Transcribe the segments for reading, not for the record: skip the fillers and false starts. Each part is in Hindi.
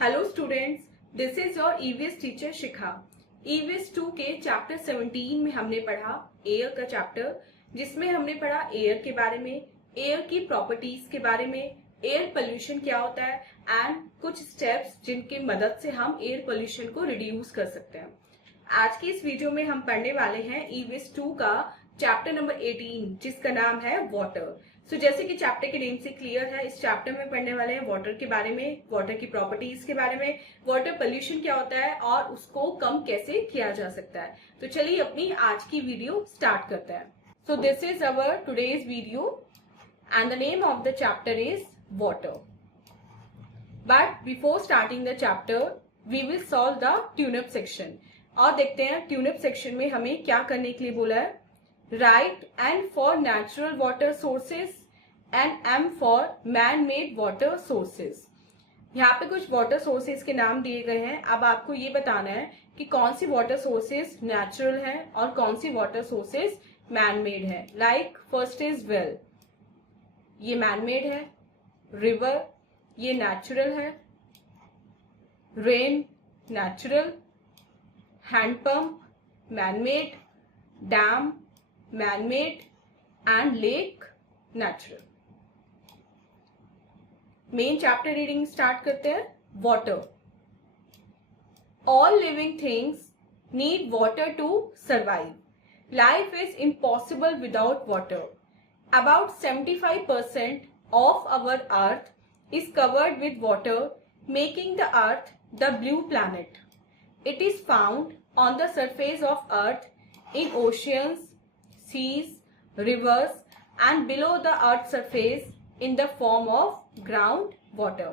Hello students, this is your EVS teacher Shikha. EVS 2 के चैप्टर 17 में हमने पढ़ा एयर का चैप्टर, जिसमें हमने पढ़ा एयर के बारे में, एयर की प्रॉपर्टीज के बारे में, एयर पोल्यूशन क्या होता है एंड कुछ स्टेप्स जिनकी मदद से हम एयर पोल्यूशन को रिड्यूस कर सकते हैं। आज की इस वीडियो में हम पढ़ने वाले हैं ईवीएस 2 का चैप्टर नंबर 18, जिसका नाम है वाटर। जैसे कि चैप्टर के नेम से क्लियर है, इस चैप्टर में पढ़ने वाले हैं वाटर के बारे में, वाटर की प्रॉपर्टीज के बारे में, वाटर पोल्यूशन क्या होता है और उसको कम कैसे किया जा सकता है। तो चलिए अपनी आज की वीडियो स्टार्ट करते हैं। So this is our today's video and the name of the chapter is water. But before starting the chapter we will solve the tune up section. और देखते हैं ट्यूनअप सेक्शन में हमें क्या करने के लिए बोला है। Write N for natural water sources and M for man made water sources. यहाँ पे कुछ वाटर सोर्सेस के नाम दिए गए हैं। अब आपको ये बताना है कि कौन सी वाटर सोर्सेस नेचुरल हैं और कौन सी वाटर सोर्सेस मैन मेड है। लाइक फर्स्ट इज वेल, ये मैन मेड है। रिवर, ये नेचुरल है। Rain natural. Handpump man made. Dam man made and lake natural. Main chapter reading start करते हैं। Water. All living things need water to survive. Life is impossible without water. About 75% of our earth is covered with water, making the earth the blue planet. It is found on the surface of earth, in oceans, seas, rivers and below the earth's surface in the form of ground water.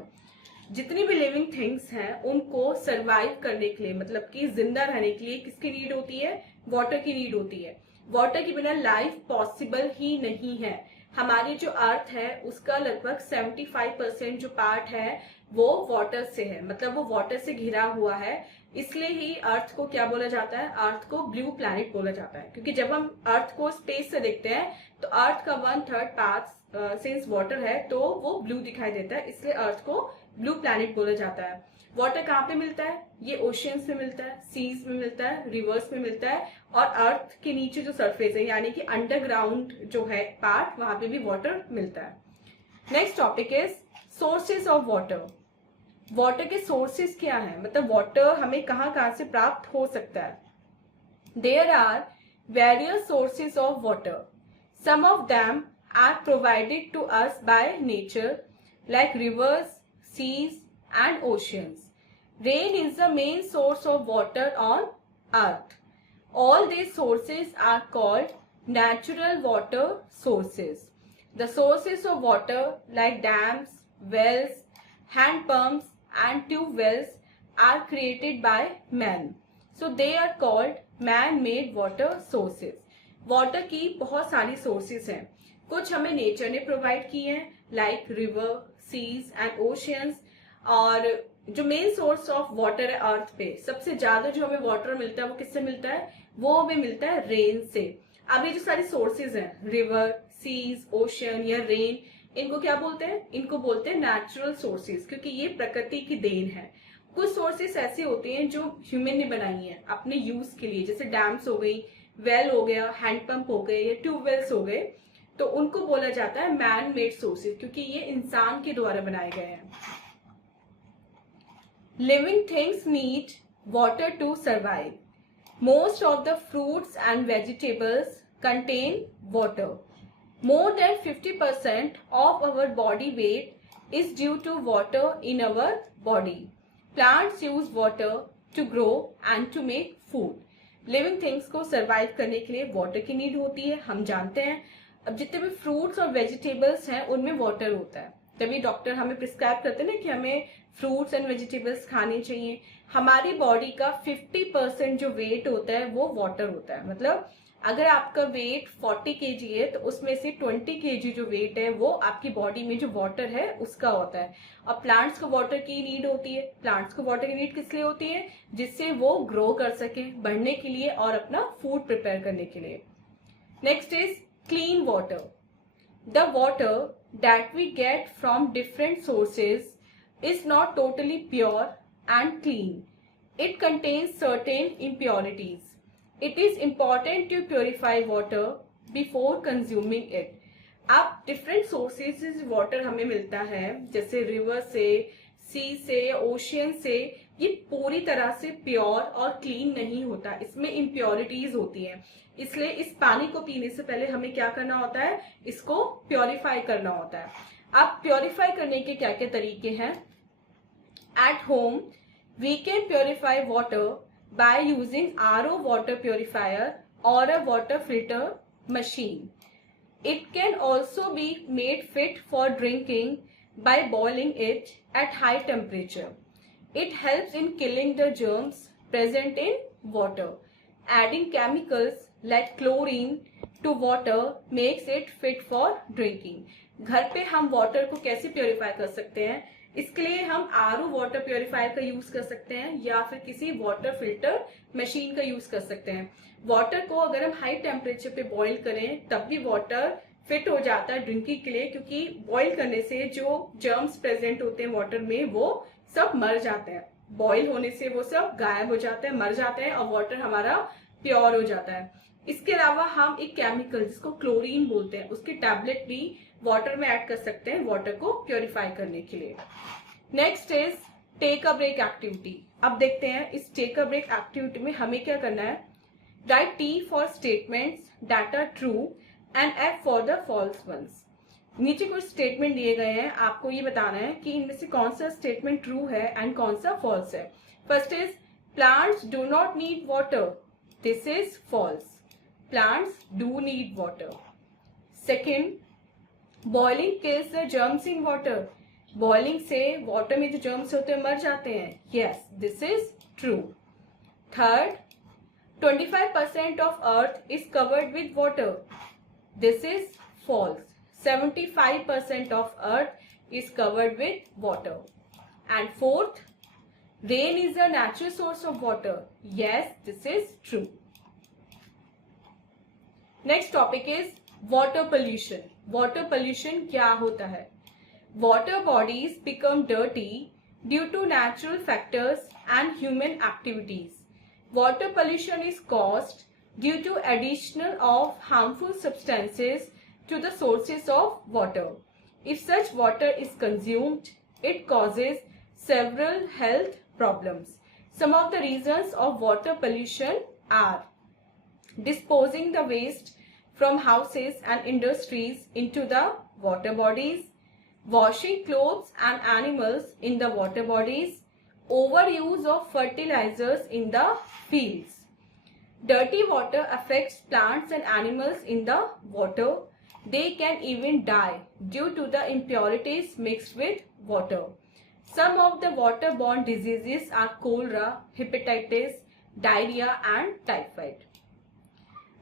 जितनी भी लिविंग थिंग्स हैं उनको सरवाइव करने के लिए, मतलब कि जिंदा रहने के लिए किसकी नीड होती है? वाटर की नीड होती है। वाटर के बिना लाइफ पॉसिबल ही नहीं है। हमारी जो अर्थ है उसका लगभग 75% जो पार्ट है वो वाटर से है, मतलब वो वाटर से घिरा हुआ है। इसलिए ही अर्थ को क्या बोला जाता है? अर्थ को ब्लू प्लैनेट बोला जाता है, क्योंकि जब हम अर्थ को स्पेस से देखते हैं तो अर्थ का 1/3 पार्ट सिंस वाटर है तो वो ब्लू दिखाई देता है, इसलिए अर्थ को ब्लू प्लैनेट बोला जाता है। वाटर कहाँ पे मिलता है? ये ओशियंस में मिलता है, सीज में मिलता है, रिवर्स में मिलता है और अर्थ के नीचे जो सरफेस है यानी कि अंडरग्राउंड जो है पार्ट, वहां पे भी वाटर मिलता है। Next topic is sources of water. Water के सोर्सेज क्या है, मतलब वाटर हमें कहाँ कहाँ से प्राप्त हो सकता है। There are various sources of water. Some of them are provided to us by nature like rivers, seas and oceans. Rain is the main source of water on earth. All these sources are called natural water sources. The sources of water like dams, wells, hand pumps and tube wells are created by man. So they are called man-made water sources. Water की बहुत सारी sources हैं। कुछ हमें नेचर ने प्रोवाइड की हैं like river, seas and oceans. और जो मेन सोर्स ऑफ वाटर है अर्थ पे, सबसे ज्यादा जो हमें वाटर मिलता है वो किससे मिलता है? वो हमें मिलता है रेन से। अब ये जो सारी सोर्सेज हैं, रिवर, सीज, ओशियन या रेन, इनको क्या बोलते हैं? इनको बोलते हैं नेचुरल सोर्सेज, क्योंकि ये प्रकृति की देन है। कुछ सोर्सेज ऐसे होते हैं जो ह्यूमन ने बनाई हैं अपने यूज के लिए, जैसे डैम्स हो गई, वेल हो गया, हैंडपंप हो गए या ट्यूबवेल्स हो गए, तो उनको बोला जाता है मैन मेड सोर्सेज, क्योंकि ये इंसान के द्वारा बनाए गए हैं। Living things need water to survive. Most of the fruits and vegetables contain water. More than 50% of our body weight is due to water in our body. Plants use water to grow and to make food. Living things को सर्वाइव करने के लिए वाटर की नीड होती है, हम जानते हैं। अब जितने भी फ्रूट्स और वेजिटेबल्स हैं उनमें वाटर होता है, तभी डॉक्टर हमें प्रिस्क्राइब करते हैं ना कि हमें फ्रूट्स एंड वेजिटेबल्स खाने चाहिए। हमारी बॉडी का 50% जो वेट होता है वो वाटर होता है। मतलब अगर आपका वेट 40 kg है तो उसमें से 20 kg जो वेट है वो आपकी बॉडी में जो वाटर है उसका होता है। और प्लांट्स को वाटर की नीड होती है। प्लांट्स को वाटर की नीड किस लिए होती है? जिससे वो ग्रो कर सके, बढ़ने के लिए और अपना फूड प्रिपेयर करने के लिए। Next is clean water. The water that we get from different sources is not totally pure and clean. It contains certain impurities. It is important to purify water before consuming it. अब डिफरेंट सोर्सेज से वाटर हमें मिलता है, जैसे रिवर से, सी से, ओशियन से, ये पूरी तरह से प्योर और क्लीन नहीं होता, इसमें इम्प्योरिटीज होती हैं. इसलिए इस पानी को पीने से पहले हमें क्या करना होता है, इसको प्योरीफाई करना होता है. अब प्योरीफाई करने के क्या क्या तरीके हैं. At home we can purify water by using RO water purifier और a water filter machine. It can also be made fit for drinking by boiling it at high temperature. It helps in killing the germs present in water. Adding chemicals like chlorine to water makes it fit for drinking. घर पे हम वाटर को कैसे प्योरीफाई कर सकते हैं, इसके लिए हम RO वाटर प्योरीफायर का यूज कर सकते हैं या फिर किसी वाटर फिल्टर मशीन का यूज कर सकते हैं. वाटर को अगर हम हाई टेम्परेचर पे बॉईल करें तब भी वाटर फिट हो जाता है ड्रिंकिंग के लिए, क्योंकि बॉईल करने से जो जर्म्स प्रेजेंट होते हैं वाटर में वो सब मर जाते हैं. बॉईल होने से वो सब गायब हो जाते हैं, मर जाते हैं और वाटर हमारा प्योर हो जाता है. इसके अलावा हम एक केमिकल जिसको क्लोरीन बोलते हैं उसकी टैबलेट भी वाटर में ऐड कर सकते हैं वाटर को प्योरीफाई करने के लिए. Next is take a break activity. अब देखते हैं इस टेक अ ब्रेक एक्टिविटी में हमें क्या करना है. Write T for statements that are true and F for the false ones. नीचे कुछ स्टेटमेंट दिए गए हैं, आपको ये बताना है कि इनमें से कौन सा स्टेटमेंट ट्रू है एंड कौन सा फॉल्स है. First is plants do not need water. This is false. Plants do need water. Second, boiling kills the germs in water. बॉइलिंग से वाटर में जो जर्म्स होते हैं मर जाते हैं. Yes, this is true. Third, 25% of earth is covered with water. This is false. 75% of earth is covered with water. And fourth, rain is a natural source of water. Yes, this is true. Next topic is water pollution. Water pollution क्या होता है. Water bodies become dirty due to natural factors and human activities. Water pollution is caused due to addition of harmful substances to the sources of water. If such water is consumed, it causes several health problems. Some of the reasons of water pollution are disposing the waste from houses and industries into the water bodies, washing clothes and animals in the water bodies, overuse of fertilizers in the fields. Dirty water affects plants and animals in the water. They can even die due to the impurities mixed with water. Some of the waterborne diseases are cholera, hepatitis, diarrhea and typhoid.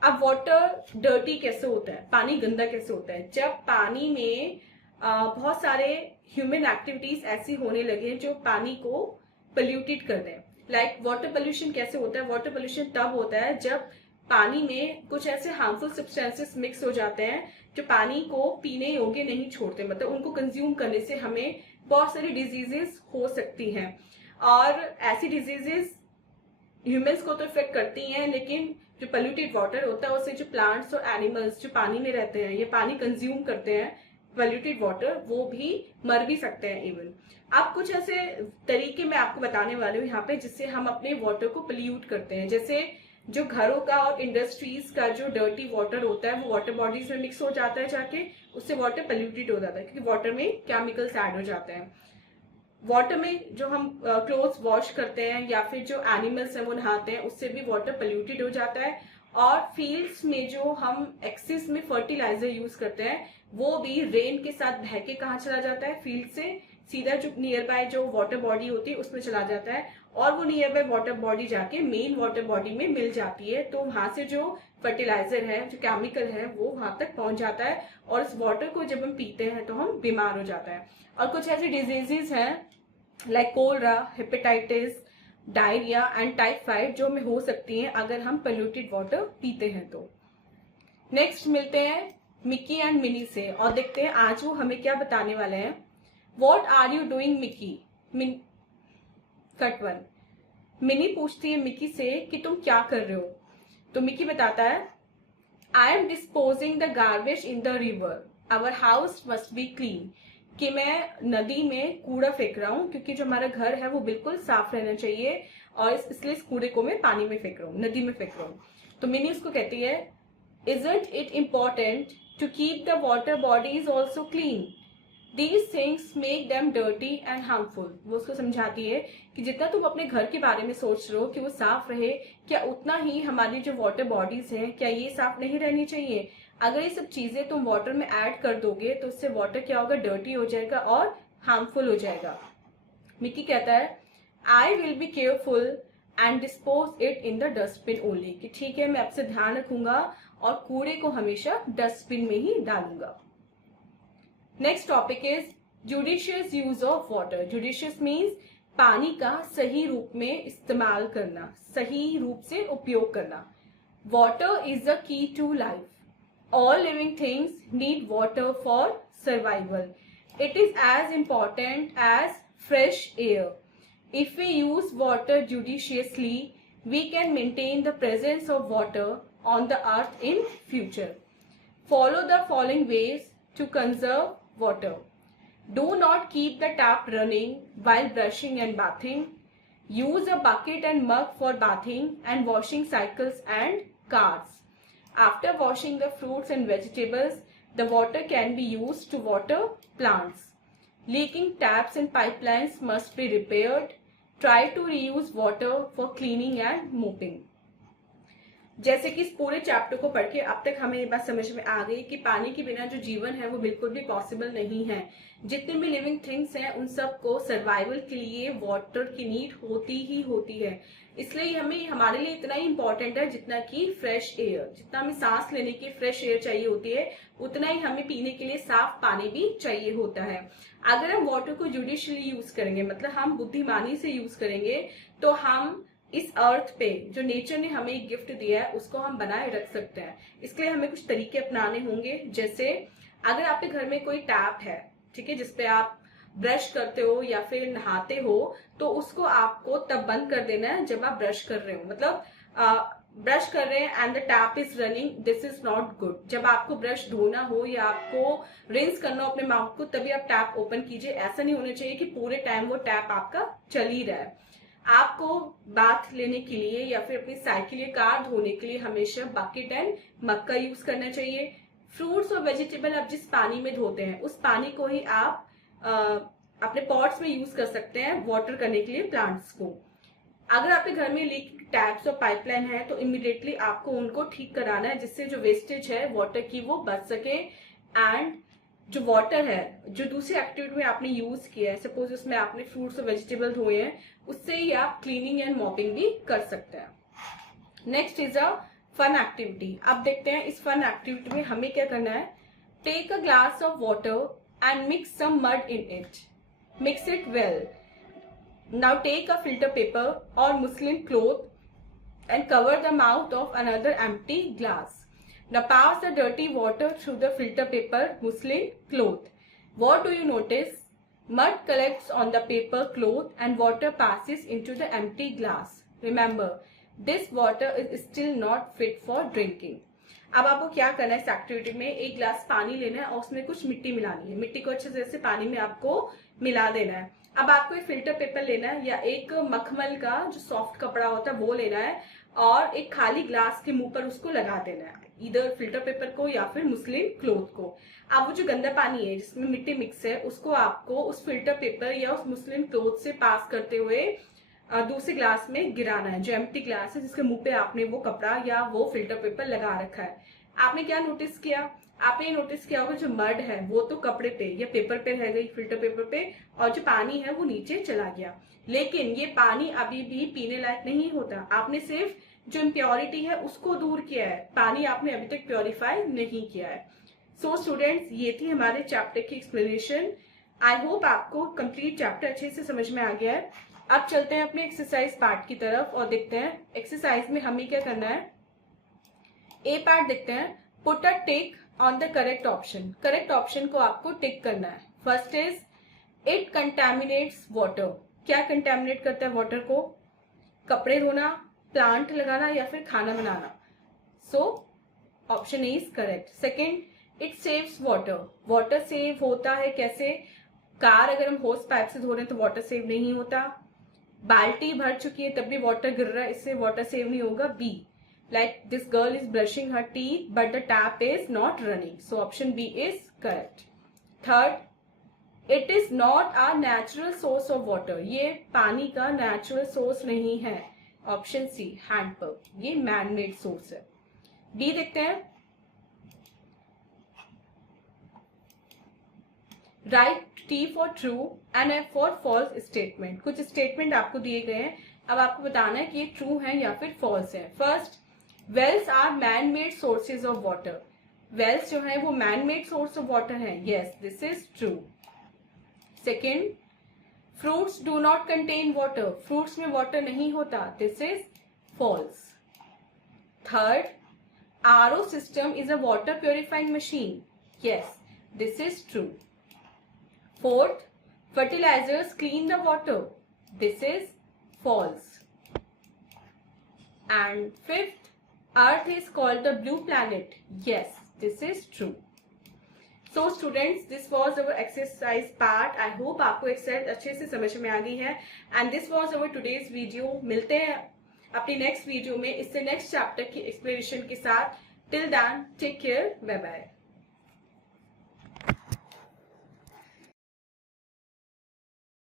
अब वाटर डर्टी कैसे होता है, पानी गंदा कैसे होता है. जब पानी में बहुत सारे ह्यूमन एक्टिविटीज ऐसी होने लगे जो पानी को पोल्यूटेड कर दें. लाइक वाटर पोल्यूशन कैसे होता है. वाटर पोल्यूशन तब होता है जब पानी में कुछ ऐसे हार्मफुल सब्सटेंसेस मिक्स हो जाते हैं जो पानी को पीने योग्य नहीं छोड़ते, मतलब उनको कंज्यूम करने से हमें बहुत सारी डिजीजेस हो सकती हैं. और ऐसी डिजीजेस ह्यूमंस को तो इफेक्ट करती हैं, लेकिन जो पोल्यूटेड वाटर होता है उससे जो प्लांट्स और एनिमल्स जो पानी में रहते हैं, ये पानी कंज्यूम करते हैं पोल्यूटेड वाटर, वो भी मर भी सकते हैं इवन. अब कुछ ऐसे तरीके मैं आपको बताने वाली हूँ यहाँ पे जिससे हम अपने वाटर को पोल्यूट करते हैं. जैसे जो घरों का और इंडस्ट्रीज का जो डर्टी वाटर होता है वो वाटर बॉडीज में मिक्स हो जाता है जाके, उससे वाटर पोल्यूटेड हो जाता है क्योंकि वाटर में केमिकल्स ऐड हो जाते हैं. वाटर में जो हम क्लोथ्स वॉश करते हैं या फिर जो एनिमल्स हैं वो नहाते हैं उससे भी वाटर पोल्यूटेड हो जाता है. और फील्ड्स में जो हम एक्सेस में फर्टिलाइजर यूज करते हैं वो भी रेन के साथ बह के कहाँ चला जाता है, फील्ड से सीधा जो नियर बाय जो वाटर बॉडी होती है उसमें चला जाता है और वो नियर बाय वाटर बॉडी जाके मेन वाटर बॉडी में मिल जाती है. तो वहां से जो फर्टिलाइजर है, जो केमिकल है, वो वहां तक पहुंच जाता है और इस वाटर को जब हम पीते हैं तो हम बीमार हो जाता है. और कुछ ऐसी डिजीजेस हैं like cholera, hepatitis, diarrhoea and typhoid जो हमें हो सकती हैं अगर हम पोल्यूटेड वाटर पीते हैं तो. नेक्स्ट मिलते हैं मिक्की एंड मिनी से और देखते हैं आज वो हमें क्या बताने वाले हैं. What are you doing Mickey? Cut one. Minnie पूछती है मिकी से कि तुम क्या कर रहे हो? तो मिकी बताता है I am disposing the garbage in the river, our house must be clean. कि मैं नदी में कूड़ा फेंक रहा हूँ क्योंकि जो हमारा घर है वो बिल्कुल साफ रहना चाहिए, और इसलिए इस कूड़े को मैं पानी में फेंक रहा हूँ, नदी में फेंक रहा हूँ। तो मिनी उसको कहती है Isn't it important to keep the water bodies also clean? These things make them dirty and harmful. वो उसको समझाती है कि जितना तुम अपने घर के बारे में सोच रहे हो कि वो साफ रहे, क्या उतना ही हमारी जो वाटर बॉडीज हैं क्या ये साफ नहीं रहनी चाहिए? अगर ये सब चीजें तुम वाटर में ऐड कर दोगे तो उससे वाटर क्या होगा, डर्टी हो जाएगा और हार्मफुल हो जाएगा। मिकी कहता है I will be careful and dispose it in the dustbin only, कि ठीक है मैं आपसे ध्यान रखूंगा और कूड़े को हमेशा डस्टबिन में ही डालूंगा। Next topic is judicious use of water. Judicious means पानी का सही रूप में इस्तेमाल करना, सही रूप से उपयोग करना। Water is the key to life. All living things need water for survival. It is as important as fresh air. If we use water judiciously, we can maintain the presence of water on the earth in future. Follow the following ways to conserve water. Do not keep the tap running while brushing and bathing. Use a bucket and mug for bathing and washing cycles and cars. After washing the fruits and vegetables, the water can be used to water plants. Leaking taps and pipelines must be repaired. Try to reuse water for cleaning and mopping. जैसे कि इस पूरे चैप्टर को पढ़ के अब तक हमें ये बात समझ में आ गई कि पानी के बिना जो जीवन है वो बिल्कुल भी पॉसिबल नहीं है। जितने भी लिविंग थिंग्स हैं उन सबको सर्वाइवल के लिए वाटर की नीड होती ही होती है। इसलिए हमें हमारे लिए इतना ही इम्पोर्टेंट है जितना कि फ्रेश एयर, जितना हमें सांस लेने की फ्रेश एयर चाहिए होती है उतना ही हमें पीने के लिए साफ पानी भी चाहिए होता है। अगर हम वाटर को जुडिशियली यूज करेंगे, मतलब हम बुद्धिमानी से यूज करेंगे, तो हम इस अर्थ पे जो नेचर ने हमें एक गिफ्ट दिया है उसको हम बनाए रख सकते हैं। इसके लिए हमें कुछ तरीके अपनाने होंगे। जैसे अगर आपके घर में कोई टैप है, ठीक है, जिसपे आप ब्रश करते हो या फिर नहाते हो, तो उसको आपको तब बंद कर देना है जब आप ब्रश कर रहे हो। मतलब ब्रश कर रहे हैं and the tap is running, this is not good. जब आपको ब्रश धोना हो या आपको रिंस करना हो अपने माउथ को, तभी आप टैप ओपन कीजिए। ऐसा नहीं होना चाहिए कि पूरे टाइम वो टैप आपका चल ही रहा है। आपको बाथ लेने के लिए या फिर अपनी साइकिल या कार धोने के लिए हमेशा बकेट एंड मग का यूज करना चाहिए। फ्रूट्स और वेजिटेबल आप जिस पानी में धोते हैं उस पानी को ही आप अपने पॉट्स में यूज कर सकते हैं वाटर करने के लिए प्लांट्स को। अगर आपके घर में लीक टैप्स और पाइपलाइन है तो इमीडिएटली आपको उनको ठीक कराना है, जिससे जो वेस्टेज है वाटर की वो बच सके। एंड जो वाटर है जो दूसरी एक्टिविटी में आपने यूज किया है, सपोज उसमें आपने फ्रूट्स और वेजिटेबल धोए हैं, उससे ही आप क्लीनिंग एंड मॉपिंग भी कर सकते हैं। Next is a fun activity. अब देखते हैं इस फन एक्टिविटी में हमें क्या करना है। Take a glass of water and mix some mud in it. Mix it well. Now take a filter paper or muslin cloth and cover the mouth of another empty glass. Now pass the dirty water through the filter paper muslin cloth. What do you notice? Mud collects on the paper cloth and water passes into the empty glass. Remember, this water is still not fit for drinking. अब आपको क्या करना है इस एक्टिविटी में, एक ग्लास पानी लेना है और उसमें कुछ मिट्टी मिलानी है। मिट्टी को अच्छे से पानी में आपको मिला देना है। अब आपको एक फिल्टर पेपर लेना है या एक मखमल का जो सॉफ्ट कपड़ा होता है वो लेना है और एक खाली ग्लास के मुंह पर उसको लगा देना है, इधर फिल्टर पेपर को या फिर मुस्लिन क्लोथ को। अब वो जो गंदा पानी है जिसमें मिट्टी मिक्स है उसको आपको उस फिल्टर पेपर या उस मुस्लिन क्लोथ से पास करते हुए दूसरे ग्लास में गिराना है, जो एम्प्टी ग्लास है जिसके मुंह पे आपने वो कपड़ा या वो फिल्टर पेपर लगा रखा है। आपने क्या नोटिस किया? आपने नोटिस किया होगा जो मड है वो तो कपड़े पे या पेपर पे रह गई, फिल्टर पेपर पे, और जो पानी है वो नीचे चला गया। लेकिन ये पानी अभी भी पीने लायक नहीं होता। आपने सिर्फ जो इम्प्योरिटी है उसको दूर किया है, पानी आपने अभी तक प्योरीफाई नहीं किया है। सो स्टूडेंट्स, ये थी हमारे चैप्टर की एक्सप्लेनेशन। आई होप आपको कंप्लीट चैप्टर अच्छे से समझ में आ गया है। अब चलते हैं अपने एक्सरसाइज पार्ट की तरफ और देखते हैं एक्सरसाइज में हमें क्या करना है। ए पार्ट देखते हैं। Put a tick on the correct option. Correct option को आपको टिक करना है। First is it contaminants water. क्या कंटेमिनेट करता है वाटर को? कपड़े धोना, प्लांट लगाना या फिर खाना बनाना। So option A is correct. Second, it saves water. Water save होता है कैसे? कार अगर हम होस पाइप से धो रहे हैं तो वाटर सेव नहीं होता। बाल्टी भर चुकी है तब भी वाटर गिर रहा है, इससे वाटर सेव नहीं होगा। B, like this girl is brushing her teeth but the tap is not running. So option B is correct. Third, it is not a natural source of water. ये पानी का नेचुरल सोर्स नहीं है। ऑप्शन सी, हैंडपंप, ये मैनमेड सोर्स है। बी देखते हैं। Write T for true and F for false statement. कुछ स्टेटमेंट आपको दिए गए हैं, अब आपको बताना है कि ये ट्रू है या फिर फॉल्स है। First, wells are man made sources of water. Wells जो है वो man made source of water है। Yes, this is true. Second, fruits do not contain water. Fruits में वाटर नहीं होता। This is false. Third, RO system is a water purifying machine. Yes, this is true. Fourth, fertilizers clean the water. This is false. And fifth, Earth is called the blue planet. Yes, this is true. So students, this was our exercise part. I hope आपको एक्सरसाइज अच्छे से समझ में आ गई है। And this was our today's video. मिलते हैं अपनी नेक्स्ट वीडियो में इससे नेक्स्ट चैप्टर की एक्सप्लेनेशन के साथ। Till then, take care. Bye bye.